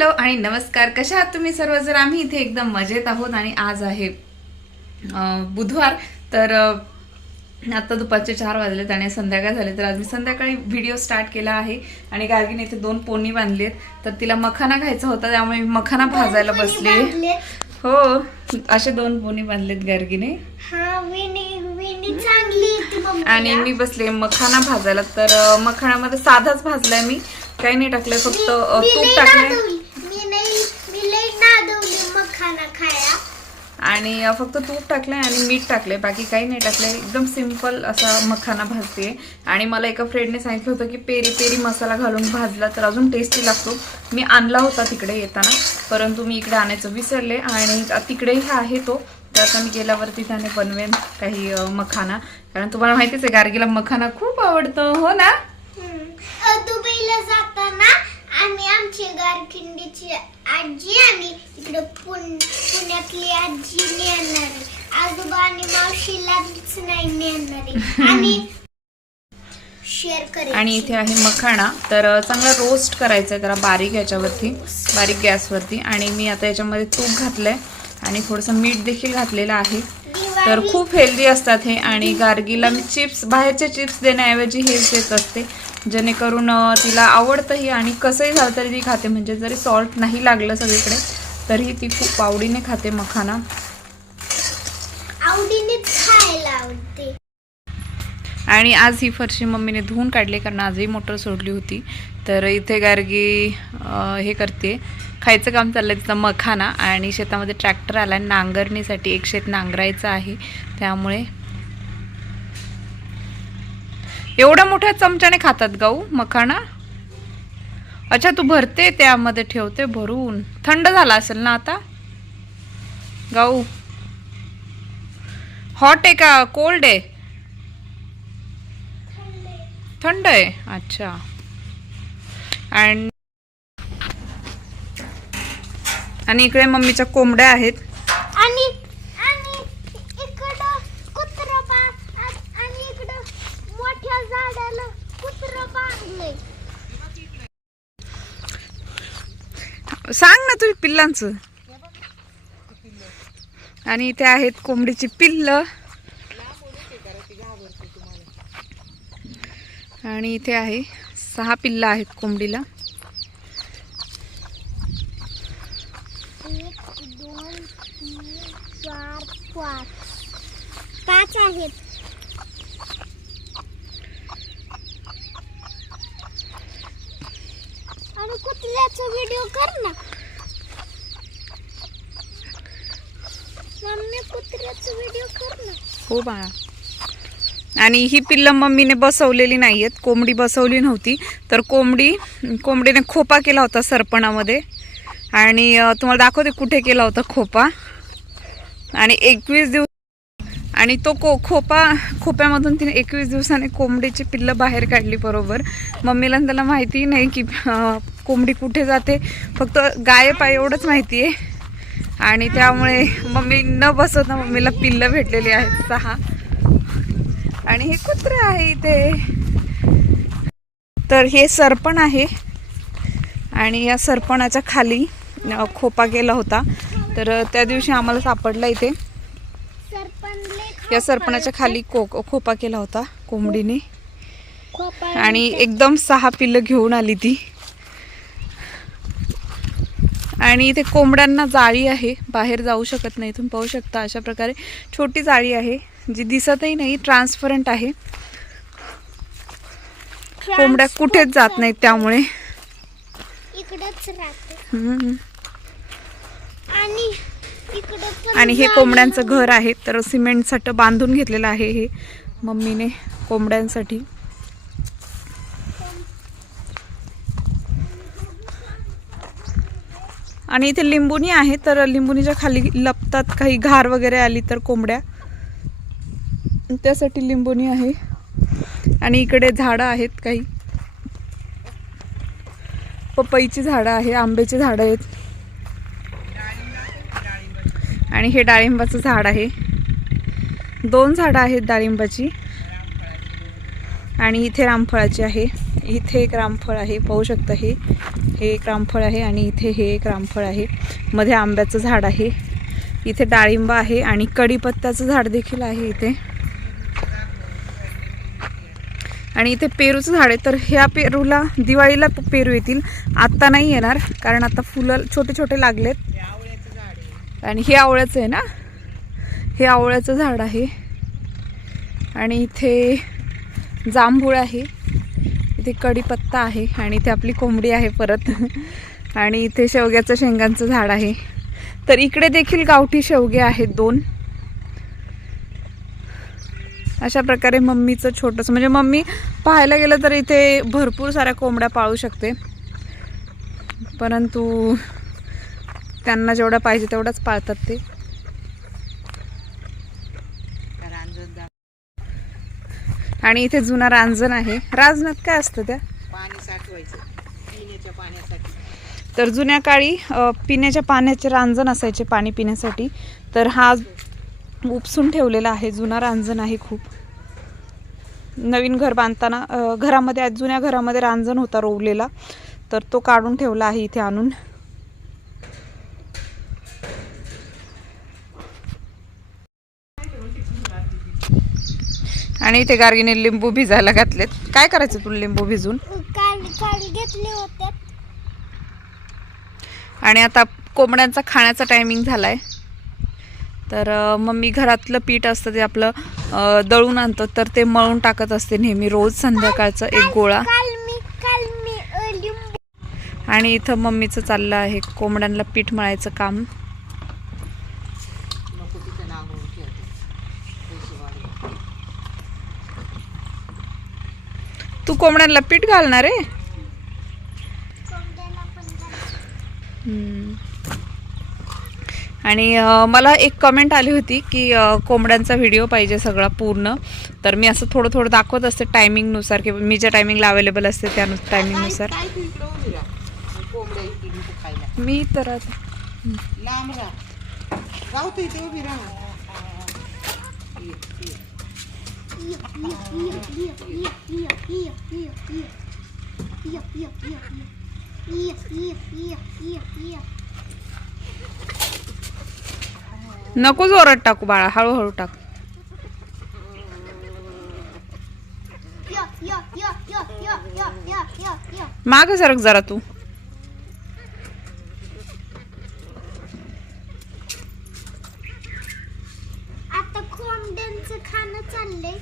Hello आणि नमस्कार, कशा आहात तुम्ही सर्वजण? आम्ही इथे एकदम मजेत आहोत आणि आज आहे बुधवार. तर आता दुपारचे 4 वाजलेत आणि संध्याकाळ झाले. तर आज मी संध्याकाळी व्हिडिओ स्टार्ट केला आहे आणि गार्गीने इथे 2 पोनी बांधलेत. तर तिला मखाना खायचा होता, त्यामुळे मी मखाना भाजायला बसले. हो, असे 2 पोनी बांधलेत गार्गीने आणि मी बसले मखाना भाजायला. तर मखाण्यामध्ये साधाच भाजलाय मी, काही नाही टाकलंय, फक्त तूप टाकलंय आणि फक्त तूप टाकलंय आणि मीठ टाकलंय, बाकी काही नाही टाकलंय. एकदम सिंपल असा मखाना भाजते. आणि मला एका फ्रेंडने सांगितलं होतं की पेरी पेरी मसाला घालून भाजला तर अजून टेस्टी लागतो. मी आणला होता तिकडे येताना, परंतु मी इकडे आणायचं विसरले आणि तिकडेही आहे तो. तर आता मी गेल्यावरती त्याने बनवेन काही मखाना, कारण तुम्हाला माहितीच आहे गार्गीला मखाना खूप आवडतो. हो ना? दुबईला जाताना आम्ही आमची गारखिंडीची आजी आणि इकडे पुण्यातली आजी नेणार आहे. आजोबा आणि मावशीलाच नाही नेणार आहे आणि शेअर करेन. आणि इथे आहे मखाना. तर चांगला रोस्ट करायचा आहे त्याला बारीक याच्यावरती, बारीक गॅसवरती. आणि मी आता याच्यामध्ये तूप घातलंय आणि थोडंसं मीठ देखील घातलेलं आहे. तर खूप हेल्दी असतात हे. आणि गार्गीला मी चिप्स, बाहेरचे चिप्स देण्याऐवजी हेच देत असते, जेणेकरून तिला आवडतंही आणि कसंही झालं तरी ती खाते. म्हणजे जरी सॉल्ट नाही लागलं सगळीकडे तरीही ती खूप आवडीने खाते मखाना. आवडीने खायला आवडते. आणि आज ही फरशी मम्मीने धुवून काढली, कारण आजही मोटर सोडली होती. तर इथे गार्गी हे करते, खायचं काम चाललंय तिचं मखाना. आणि शेतामध्ये ट्रॅक्टर आला नांगरणीसाठी, एक शेत नांगरायचं आहे, त्यामुळे एवढ्या मोठ्या चमच्याने खातात गाऊ मखाना. अच्छा, तू भरते त्यामध्ये ठेवते भरून. थंड झाला असेल ना आता गाऊ? हॉट आहे का कोल्ड आहे? थंड आहे. अच्छा. आणि इकडे मम्मीच्या कोंबड्या आहेत. आणि इकडं कुत्रं आणि इकडं मोठ्या झाडाला कुत्रं बांधलंय. सांग ना तुम्ही पिल्लांचं. आणि इथे आहेत कोंबडीची पिल्ल. आणि इथे आहे 6 पिल्ल आहेत कोंबडीला. 1 2 3 4 5 आहेत. आणि कुठल्याचा व्हिडिओ कर ना मम्मी, कुत्र्याचा व्हिडिओ कर ना. हो बाळा. आणि ही पिल्लं मम्मीने बसवलेली नाहीयेत, कोंबडी बसवली नव्हती. तर कोंबडीने खोपा केला होता सरपणामध्ये. आणि तुम्हाला दाखवते कुठे केला होता खोपा. आणि 21 दिवस, आणि तो खोप्यामधून तिने 21 दिवसाने कोंबडीची पिल्लं बाहेर काढली बरोबर. मम्मीला त्याला माहिती नाही की कोंबडी कुठे जाते, फक्त गायब आहे एवढंच माहिती आहे. आणि त्यामुळे मम्मी न बसवता मम्मीला पिल्लं भेटलेली आहेत 6. आणि हे कुत्रे आहे इथे. तर हे सरपण आहे आणि या सरपणाच्या खाली खोपा केला होता. तर त्या दिवशी आम्हाला सापडला इथे. या सरपणाच्या खाली खोपा केला होता कोंबडीने. आणि एकदम 6 पिल्लं घेऊन आली ती. आणि इथे कोंबड्यांना जाळी आहे, बाहेर जाऊ शकत नाही. तुम्ही पाहू शकता अशा प्रकारे छोटी जाळी आहे, जी दिसतही नाही, ट्रान्सपरंट आहे. कोंबड्या कुठेच जात नाहीत त्यामुळे इकडेच राहते. आणि हे कोंबड्यांचं घर आहे. तर सिमेंटसाठी बांधून घेतलेलं आहे हे मम्मीने कोंबड्यांसाठी. आणि इथे लिंबुनी आहे. तर लिंबुनीच्या खाली लपतात, काही घार वगैरे आली तर कोंबड्या, त्यासाठी लिंबुनी आहे. आणि इकडे झाडं आहेत, काही पपईची झाडं आहे, आंब्याची झाडं आहेत. आणि हे डाळिंबाचं झाड आहे. 2 झाडं आहेत डाळिंबाची. आणि इथे रामफळाची आहे. इथे एक रामफळ आहे, पाहू शकता. हे एक रामफळ आहे आणि इथे हे एक रामफळ आहे. मध्ये आंब्याचं झाड आहे, इथे डाळिंब आहे आणि कढीपत्त्याचं झाड देखील आहे इथे. आणि इथे पेरूचं झाड आहे. तर ह्या पेरूला दिवाळीला पेरू येतील, आत्ता नाही येणार कारण आता फुलं छोटे छोटे लागलेत. आणि हे आवळ्याचं आहे ना, हे आवळ्याचं झाड आहे. आणि इथे जांभूळ आहे, इथे कढीपत्ता आहे आणि इथे आपली कोंबडी आहे परत. आणि इथे शेवग्याचं शेंगांचं झाड आहे. तर इकडे देखील गावठी शेवगे आहेत 2. अशा प्रकारे मम्मीचं छोटंसं, म्हणजे मम्मी पाहायला गेलं तर इथे भरपूर साऱ्या कोंबड्या पाळू शकते, परंतु त्यांना जेवढा पाहिजे तेवढाच पाळतात ते. आणि इथे जुना रांजण आहे. रांजणात काय असतं त्या? पाणी साठवायचं पिण्याच्या पाण्यासाठी. तर जुन्या काळी पिण्याच्या पाण्याचे रांजण असायचे पाणी पिण्यासाठी. तर हा उपसून ठेवलेला आहे, जुना रांजण आहे खूप. नवीन घर बांधताना घरामध्ये, जुन्या घरामध्ये रांजण होता रोवलेला, तर तो काढून ठेवला आहे इथे आणून. आणि इथे गार्गीने लिंबू भिजायला घातलेत. काय करायचं तुला लिंबू भिजून? काल घेतले होते. आणि आता कोंबड्यांचा खाण्याचा टायमिंग झालाय. तर मम्मी घरातलं पीठ असतं ते आपलं दळून आणतो, तर ते मळून टाकत असते नेहमी रोज संध्याकाळचं एक गोळा. काल मी लिंबू. आणि इथं मम्मीचं चाललं आहे कोंबड्यांना पीठ मळायचं काम. नको तिथं नाव घेऊन ठेवते पैसे वाढले. तू कोंबड्यांना पीठ घालणार आहे? कोंबड्याला पण घाल. आणि मला एक कमेंट आली होती की कोंबड्यांचा व्हिडिओ पाहिजे सगळा पूर्ण. तर मी असं थोडं थोडं दाखवत असते टायमिंगनुसार, की मी ज्या टायमिंगला अवेलेबल असते त्या टायमिंगनुसार. काय तू इकडं उभी राहा, कोंबड्या इकडे इथं खायला मी तर लांब राहा, जाऊ तू इथे उभी राहा. नको जोरात टाकू बाळा, हळूहळू टाक. माग सरक जरा तू. आता कोंबड्यांचं खाणं चाललंय.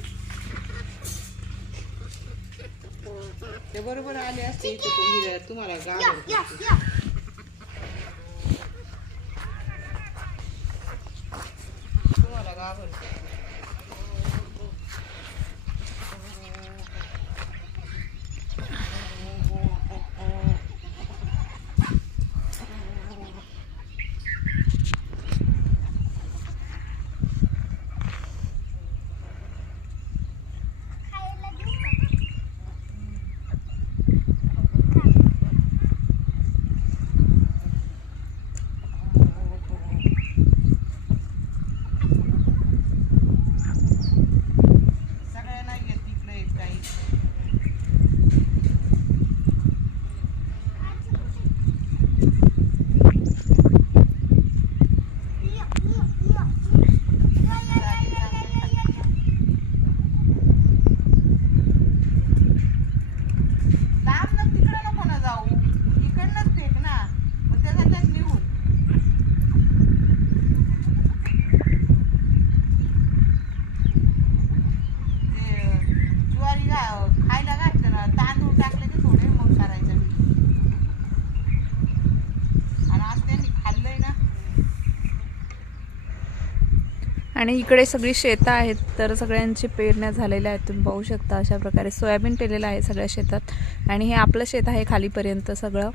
ते बरोबर आले असते इथे तुम्ही, तुम्हाला गाव तुम्हाला गाव. खायला देऊ का? सगळ्यांना येत तिकडे येत काही. लांब ना तिकडं नको ना जाऊ, इकडनंच फेक ना, मग त्याच्यात निघून. ते ज्वारी खायला घातलं ना, तांदूळ टाकले ते थोडे, मग करायचं. आणि आज त्यांनी खाल्लंय ना. आणि इकडे सगळी शेतं आहेत, तर सगळ्यांची पेरण्या झालेल्या आहेत. तुम्ही पाहू शकता अशा प्रकारे सोयाबीन पेरलेलं आहे सगळ्या शेतात. आणि हे आपलं शेत आहे खालीपर्यंत सगळं.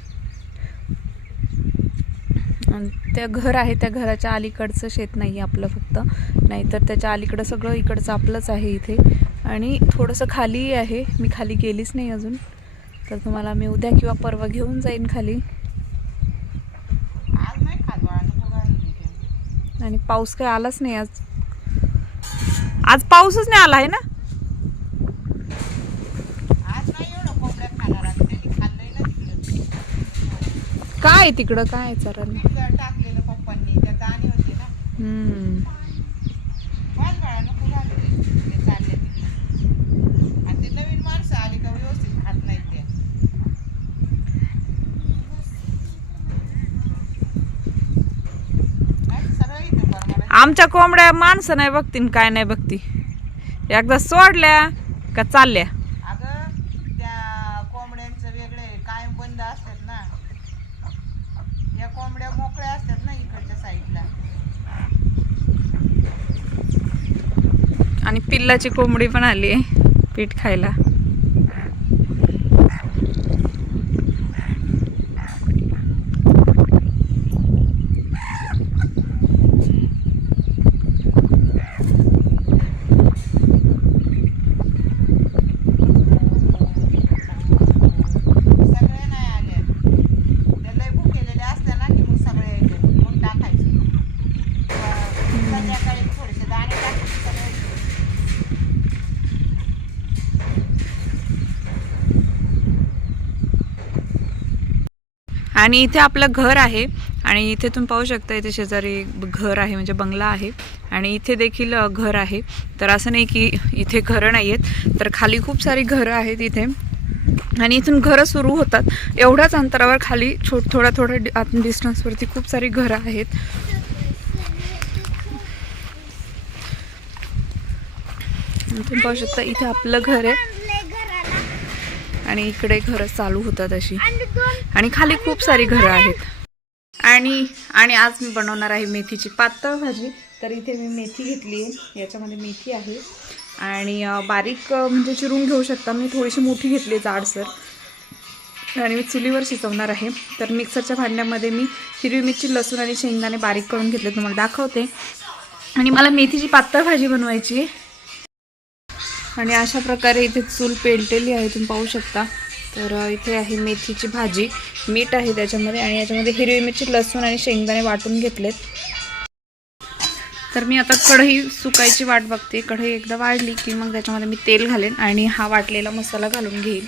आणि त्या घर आहे, त्या घराच्या अलीकडचं शेत नाही आपलं फक्त, नाहीतर त्याच्या अलीकडं सगळं इकडचं आपलंच आहे इथे. आणि थोडंसं खाली आहे, मी खाली गेलीच नाही अजून, तर तुम्हाला मी उद्या किंवा परवा घेऊन जाईन खाली. आज नाही खात बाळा, नको घालू तिथे. आणि पाऊस काही आलाच नाही आज. आज पाऊसच नाही आला आहे ना. आज नाही एवढं कोंबड्या खायला. काय आहे तिकडं, काय आहे चरांना? पीठ टाकलेलं पप्पांनी, त्या दाणे होते ना. वाज बाळा नको घालू ते चालले तिकडे. आणि ते नवीन माणसं आली का व्यवस्थित खात नाहीत ते. सगळं इथं बरोबर. आमच्या कोंबड्या माणसं नाही बघतीन, काय नाही बघती. एकदा सोडल्या का चालल्या. अगं त्या कोंबड्यांचं वेगळे कायम बंद असतात ना. या कोंबड्या मोकळ्या असतात ना इकडच्या साईडला. आणि पिल्लाची कोंबडी पण आली आहे पीठ खायला. सगळे नाही आले. ते लय भुकेलेले असले ना की मग सगळे येते मग टाकायचे. संध्याकाळी थोडेसे दाणे टाकायचे सगळे. आणि इथे आपलं घर आहे आणि इथे तुम्ही पाहू शकता इथे शेजारी घर आहे म्हणजे बंगला आहे आणि इथे देखील घर आहे. तर असं नाही की इथे घरं नाही आहेत, तर खाली खूप सारी घरं आहेत इथे आणि इथून घरं सुरू होतात. एवढ्याच अंतरावर खाली थोड्या डिस्टन्सवरती खूप सारी घरं आहेत. तुम्ही पाहू शकता इथे आपलं घर आहे आणलंय घराला. आणि इकडे घरं चालू होतात अशी आणि दोन आणि खाली खूप सारी घरं आहेत. आणि आज मी बनवणार आहे मेथीची पातळ भाजी. तर इथे मी मेथी घेतली आहे, याच्यामध्ये मेथी आहे आणि बारीक म्हणजे चिरून घेऊ शकता. मी थोडीशी मोठी घेतली जाडसर आणि मी चुलीवर शिजवणार आहे. तर मिक्सरच्या भांड्यामध्ये मी हिरवी मिरची, लसूण आणि शेंगदाणे बारीक करून घेतले, तुम्हाला दाखवते. आणि मला मेथीची पातळ भाजी बनवायची आहे आणि अशा प्रकारे इथे चूल पेटलेली आहे, तुम्ही पाहू शकता. तर इथे आहे मेथीची भाजी, मीठ आहे त्याच्यामध्ये आणि याच्यामध्ये हिरवी मिरची, लसूण आणि शेंगदाणे वाटून घेतलेत. तर मी आता कढई सुकायची वाट बघते. कढई एकदा वाढली की मग त्याच्यामध्ये मी तेल घालेन आणि हा वाटलेला मसाला घालून घेईन.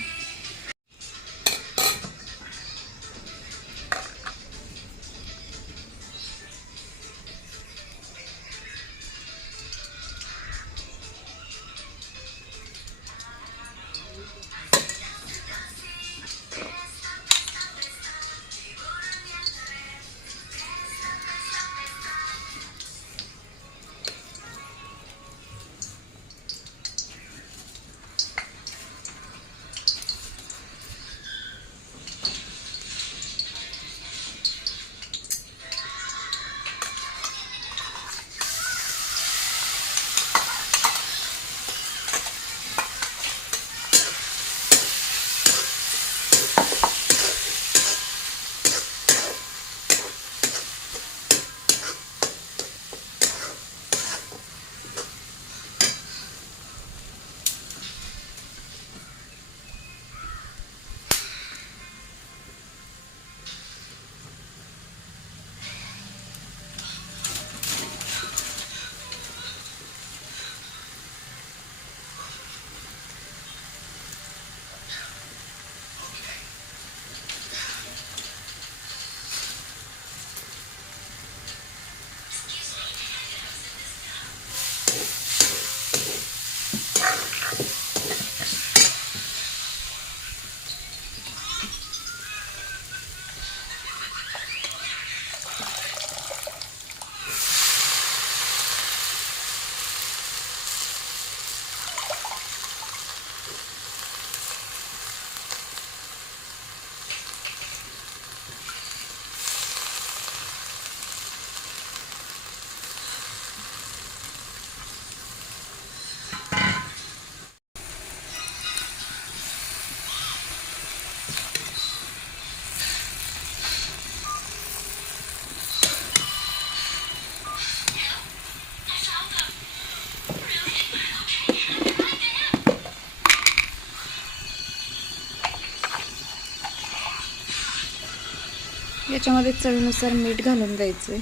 याच्यामध्ये चवीनुसार मीठ घालून द्यायचं.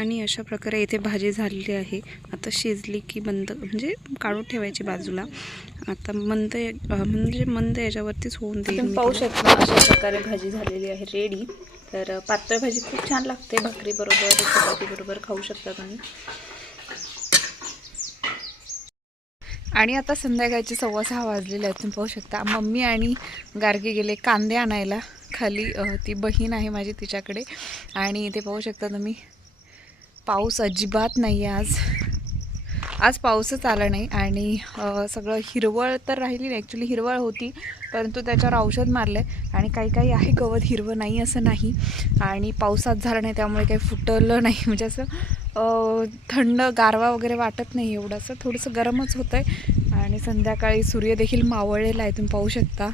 आणि अशा प्रकारे इथे भाजी झालेली आहे. आता शिजली की बंद म्हणजे काढून ठेवायची बाजूला. आता मंद याच्यावरतीच होऊन देईल. तुम्ही पाहू शकता अशा प्रकारे भाजी झालेली आहे रेडी. तर पातळ भाजी खूप छान लागते, भाकरी बरोबर चपाती बरोबर खाऊ शकता तुम्ही. आणि आता संध्याकाळचे 6:15 वाजलेले आहेत. तुम्ही पाहू शकता मम्मी आणि गार्गी गेले कांदे आणायला. खाली ती बहीण आहे माझी तिच्याकडे. आणि इथे पाहू शकता तुम्ही पाऊस अजिबात नाही आहे आज पाऊसच आला नाही. आणि सगळं हिरवळ तर राहिली नाही, ॲक्च्युली हिरवळ होती परंतु त्याच्यावर औषध मारलं आहे. आणि काही आहे गवत हिरवं नाही असं नाही. आणि पावसात झाला नाही त्यामुळे काही फुटलं नाही, म्हणजे असं थंड गारवा वगैरे वाटत नाही एवढं. असं थोडंसं गरमच होतं आहे. आणि संध्याकाळी सूर्य देखील मावळलेला आहे. तुम्ही पाहू शकता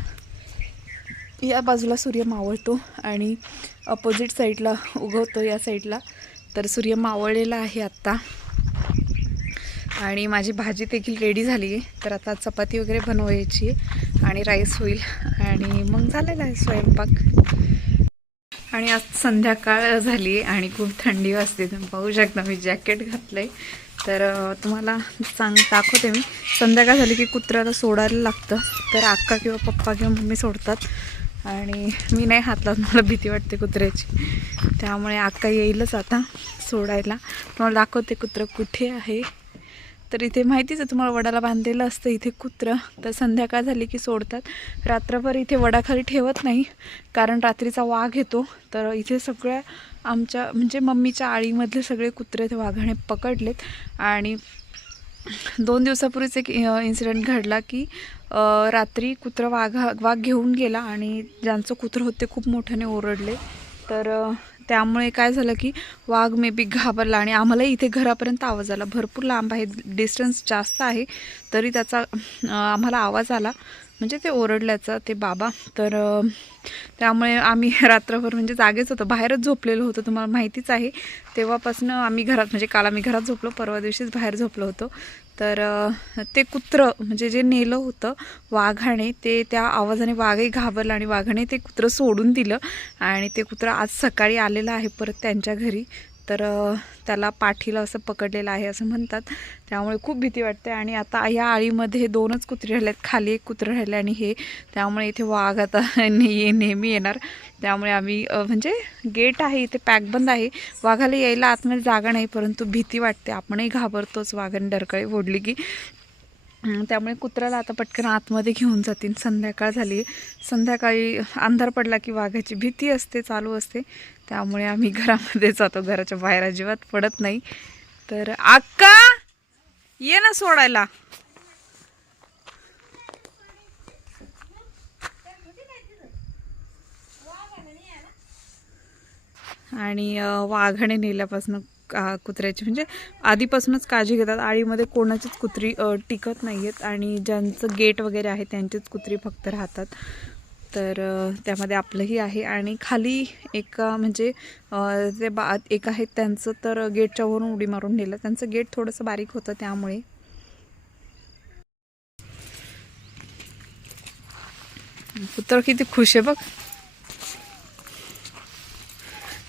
या बाजूला सूर्य मावळतो आणि अपोजिट साईडला उगवतो या साईडला. तर सूर्य मावळलेला आहे आत्ता. आणि माझी भाजी देखील रेडी झाली आहे. तर आता चपाती वगैरे बनवायची आहे आणि राईस होईल आणि मग झालेला आहे स्वयंपाक. आणि आज संध्याकाळ झाली आहे आणि खूप थंडी वाजते. तुम्ही पाहू शकता मी जॅकेट घातलं आहे. तर तुम्हाला दाखवते मी. संध्याकाळ झाली की कुत्र्याला सोडायला लागतं. तर अक्का किंवा पप्पा किंवा मम्मी सोडतात आणि मी नाही हात लावत, मला भीती वाटते कुत्र्याची. त्यामुळे अक्का येईलच आता सोडायला. तुम्हाला दाखवते कुत्रं कुठे आहे. तर इथे माहितीच आहे तुम्हाला वडाला बांधलेलं असतं इथे कुत्रं. तर संध्याकाळ झाली की सोडतात. रात्रभर इथे वडाखाली ठेवत नाही कारण रात्रीचा वाघ येतो. तर इथे सगळ्या आमच्या म्हणजे मम्मीच्या आळीमधले सगळे कुत्रे ते वाघाने पकडलेत. आणि 2 दिवसापूर्वीच एक इन्सिडेंट घडला की रात्री कुत्रं वाघ घेऊन गेला आणि ज्यांचं कुत्रं होतं ते खूप मोठ्याने ओरडले. तर त्यामुळे काय झालं की वाघ मे बी घाबरला आणि आम्हाला इथे घरापर्यंत आवाज आला. भरपूर लांब आहे, डिस्टन्स जास्त आहे, तरी त्याचा आम्हाला आवाज आला म्हणजे ते ओरडल्याचा ते बाबा. तर त्यामुळे आम्ही रात्रभर म्हणजे जागेच होतो, बाहेरच झोपलेलो होतो. तुम्हाला माहितीच आहे तेव्हापासून आम्ही घरात म्हणजे काल आम्ही घरात झोपलो, परवा दिवशीच बाहेर झोपलो होतो. तर ते कुत्रं म्हणजे जे नेलं होतं वाघाने ते त्या आवाजाने वाघही घाबरला आणि वाघाने ते कुत्रं सोडून दिलं. आणि ते कुत्रं आज सकाळी आलेलं आहे परत त्यांच्या घरी. तर त्याला पाठीला असं पकडलेलं आहे असं म्हणतात. त्यामुळे खूप भीती वाटते. आणि आता या आळीमध्ये 2च कुत्रे राहिले आहेत, खाली एक कुत्रं राहिलं आणि हे. त्यामुळे इथे वाघ आता नेहमी येणार. त्यामुळे आम्ही म्हणजे गेट आहे इथे पॅकबंद आहे, वाघाला यायला आतमध्ये जागा नाही परंतु भीती वाटते. आपणही घाबरतोच वाघाने डरकाळी फोडली की. त्यामुळे कुत्र्याला आता पटकन आतमध्ये घेऊन जातील. संध्याकाळ झाली, संध्याकाळी अंधार पडला की वाघाची भीती असते, चालू असते. त्यामुळे आम्ही घरामध्येच जातो, घराच्या बाहेर अजिबात पडत नाही. तर अक्का ये ना सोडायला. आणि वाघाने नेल्यापासून कुत्र्याची म्हणजे आधीपासूनच काळजी घेतात. आळीमध्ये कोणाचीच कुत्री टिकत नाही आहेत आणि ज्यांचं गेट वगैरे आहे त्यांचीच कुत्री फक्त राहतात. तर त्यामध्ये आपलंही आहे. आणि खाली एक म्हणजे जे एक आहेत त्यांचं तर गेटच्या वरून उडी मारून नेलं. त्यांचं गेट थोडंसं बारीक होतं त्यामुळे. कुत्रं किती खुश आहे बघ,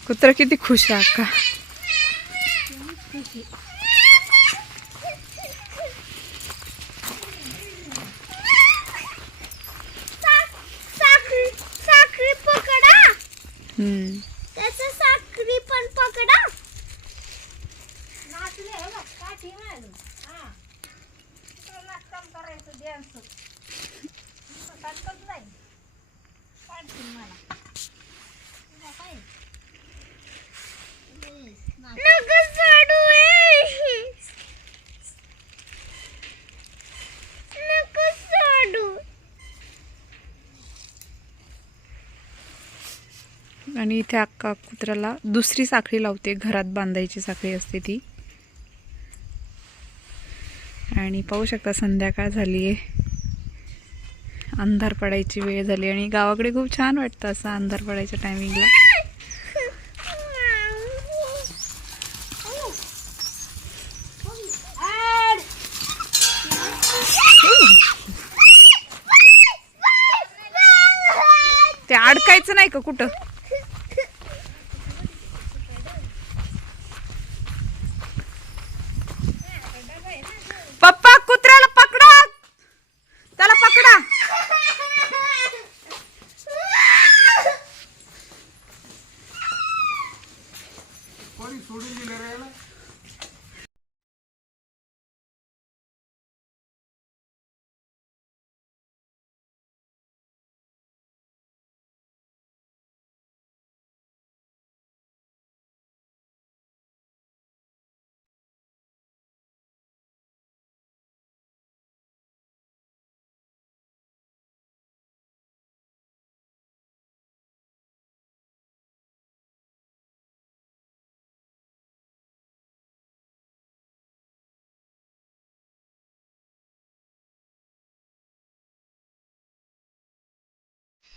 कुत्रं किती खुश आहे अक्का. साखरी पकडा, त्याचं साखरी पण पकडा. आणि इथे अक्का कुत्र्याला दुसरी साखळी लावते, घरात बांधायची साखळी असते ती. आणि पाहू शकता संध्याकाळ झाली आहे, अंधार पडायची वेळ झाली. आणि गावाकडे खूप छान वाटतं असं अंधार पडायच्या टायमिंगला. ते अडकायचं नाही का कुठं.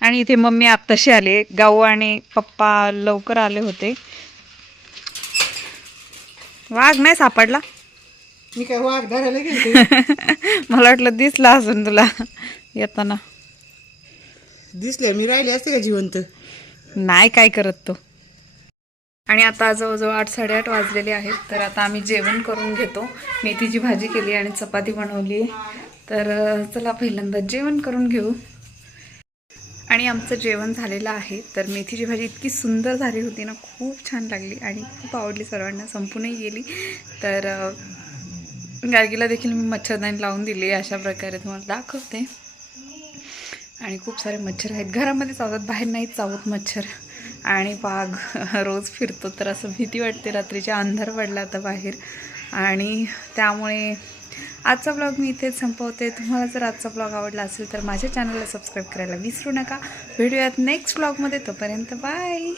आणि इथे मम्मी आत्ताशी आले, गाऊ आणि पप्पा लवकर आले होते. वाघ नाही सापडला. मी काय वाघ धरायला गेले मला वाटलं दिसला असून तुला येताना. दिसले मी राहिले असते का जिवंत. नाही काय करत तो. आणि आता जवळजवळ 8-8:30 वाजलेले आहेत. तर आता आम्ही जेवण करून घेतो. मेथीची भाजी केली आणि चपाती बनवली. तर चला पहिल्यांदा जेवण करून घेऊ. आणि आमचं जेवण झालेलं आहे. तर मेथीची भाजी इतकी सुंदर झाली होती ना, खूप छान लागली आणि खूप आवडली सर्वांना, संपूनही गेली. तर गार्गीला देखील मी मच्छरदाणी लावून दिली. अशा प्रकारे तुम्हाला दाखवते. आणि खूप सारे मच्छर आहेत घरामध्ये, चावतात, बाहेर नाहीत चावत मच्छर. आणि वाघ रोज फिरतो, तर असं भीती वाटते. रात्रीच्या अंधार पडला आता बाहेर. आणि त्यामुळे आजचा ब्लॉग मी इथेच संपवते. तुम्हाला जर आजचा ब्लॉग आवडला असेल तर माझ्या चॅनलला सबस्क्राईब करायला विसरू नका. भेटूयात नेक्स्ट ब्लॉगमध्ये. तोपर्यंत बाय.